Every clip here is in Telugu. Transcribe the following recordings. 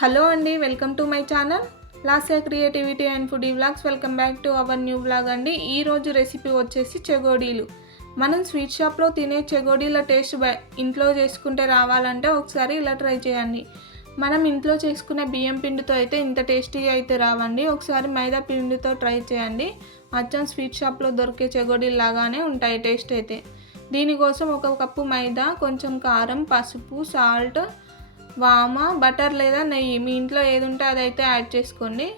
హలో అండి welcome to my channel. Lasya creativity and food vlogs. Welcome back to our new vlog అండి. ఈరోజు రెసిపీ వచ్చేసి చెగోడీలు. మనం స్వీట్ షాప్లో తినే చెగోడీల టేస్ట్ ఇంట్లో చేసుకుంటే రావాలంటే ఒకసారి ఇలా ట్రై చేయండి. మనం ఇంట్లో చేసుకునే బియ్యం పిండితో అయితే ఇంత టేస్టీగా అయితే రావండి. ఒకసారి మైదా పిండితో ట్రై చేయండి. అచ్చం స్వీట్ షాప్లో దొరికే చెగోడీలు లాగానే ఉంటాయి టేస్ట్ అయితే. దీనికోసం ఒక కప్పు మైదా కొంచెం కారం పసుపు సాల్ట్ వామ బటర్ లేదా నెయ్యి? మీ ఇంట్లో ఏది ఉంటే అదైతే యాడ్ చేసుకోండి.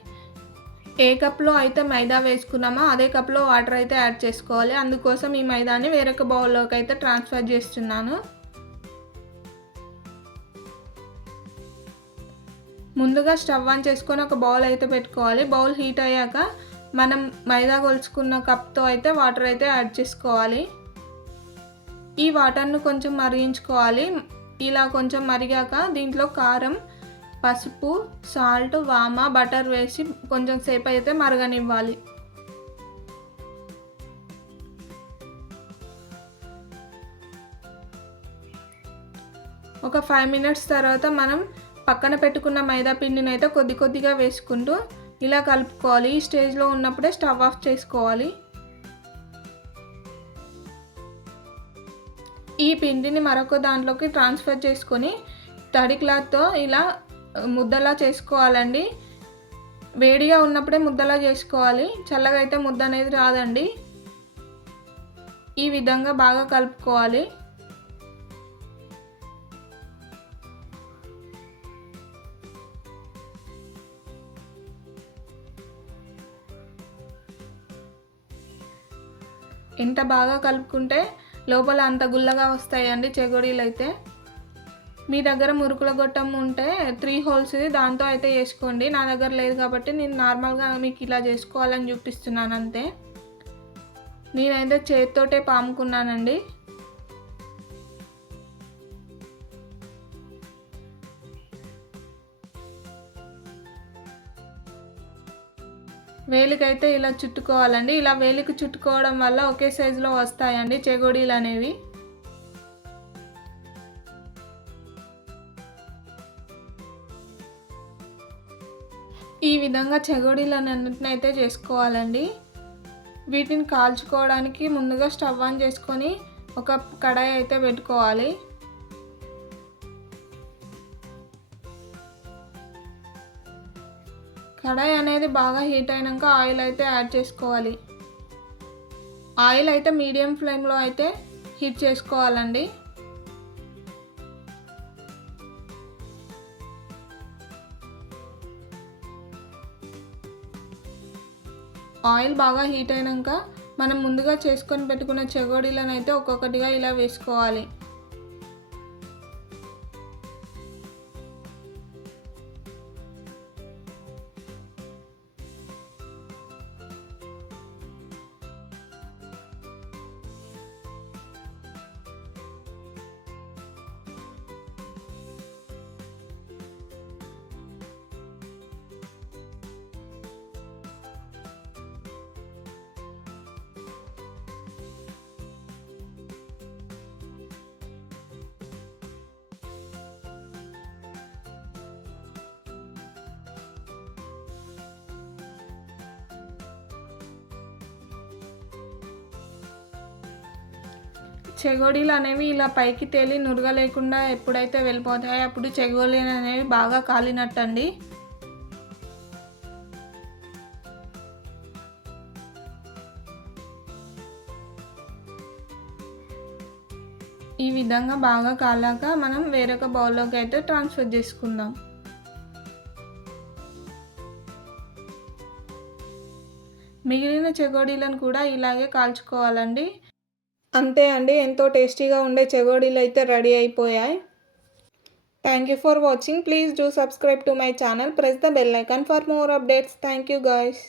ఏ కప్లో అయితే మైదా వేసుకున్నామో అదే కప్లో వాటర్ అయితే యాడ్ చేసుకోవాలి. అందుకోసం ఈ మైదాని వేరొక బౌల్లోకి అయితే ట్రాన్స్ఫర్ చేస్తున్నాను. ముందుగా స్టవ్ ఆన్ చేసుకొని ఒక బౌల్ అయితే పెట్టుకోవాలి. బౌల్ హీట్ అయ్యాక మనం మైదా కొలుచుకున్న కప్తో అయితే వాటర్ అయితే యాడ్ చేసుకోవాలి. ఈ వాటర్ను కొంచెం మరిగించుకోవాలి. ఇలా కొంచెం మరిగాక దీంట్లో కారం పసుపు సాల్ట్ వామ బటర్ వేసి కొంచెం సేపు అయితే మరగనివ్వాలి. ఒక ఫైవ్ మినిట్స్ తర్వాత మనం పక్కన పెట్టుకున్న మైదా పిండిని అయితే కొద్ది కొద్దిగా వేసుకుంటూ ఇలా కలుపుకోవాలి. ఈ స్టేజ్లో ఉన్నప్పుడే స్టవ్ ఆఫ్ చేసుకోవాలి. ఈ పిండిని మరొక దాంట్లోకి ట్రాన్స్ఫర్ చేసుకొని తడి క్లాత్తో ఇలా ముద్దలా చేసుకోవాలండి. వేడిగా ఉన్నప్పుడే ముద్దలా చేసుకోవాలి. చల్లగా అయితే ముద్ద అనేది రాదండి. ఈ విధంగా బాగా కలుపుకోవాలి. ఎంత బాగా కలుపుకుంటే లోపల అంత గుల్లగా వస్తాయండి చెగోడీలు అయితే మీ దగ్గర మురుకుల గొట్టం ఉంటే త్రీ హోల్స్ దాంతో అయితే చేసుకోండి నా దగ్గర లేదు కాబట్టి నేను నార్మల్గా మీకు ఇలా చేసుకోవాలని చూపిస్తున్నాను అంతే. నేనైతే చేతితోటే పాముకున్నానండి. వేలికైతే ఇలా చుట్టుకోవాలండి. ఇలా వేలికి చుట్టుకోవడం వల్ల ఒకే సైజులో వస్తాయండి చెగోడీలు అనేవి. ఈ విధంగా చెగోడీలను అయితే చేసుకోవాలండి. వీటిని కాల్చుకోవడానికి ముందుగా స్టవ్ ఆన్ చేసుకొని ఒక కడాయి అయితే పెట్టుకోవాలి. కడాయి అనేది బాగా హీట్ అయినాక ఆయిల్ అయితే యాడ్ చేసుకోవాలి. ఆయిల్ అయితే మీడియం ఫ్లేమ్లో అయితే హీట్ చేసుకోవాలండి. ఆయిల్ బాగా హీట్ అయినాక మనం ముందుగా చేసుకొని పెట్టుకున్న చెగోడీలను అయితే ఒక్కొక్కటిగా ఇలా వేసుకోవాలి. చెగోడీలు అనేవి ఇలా పైకి తేలి నురగ లేకుండా ఎప్పుడైతే వెళ్ళిపోతాయో అప్పుడు చెగోడీలు అనేవి బాగా కాలినట్టండి. ఈ విధంగా బాగా కాలాక మనం వేరొక బౌల్లోకి అయితే ట్రాన్స్ఫర్ చేసుకుందాం. మిగిలిన చెగోడీలను కూడా ఇలాగే కాల్చుకోవాలండి. అంతే అండి ఎంతో టేస్టీగా ఉండే చెగోడీలు అయితే రెడీ అయిపోయాయి. Thank you for watching please do subscribe to my channel press the bell icon for more updates thank you guys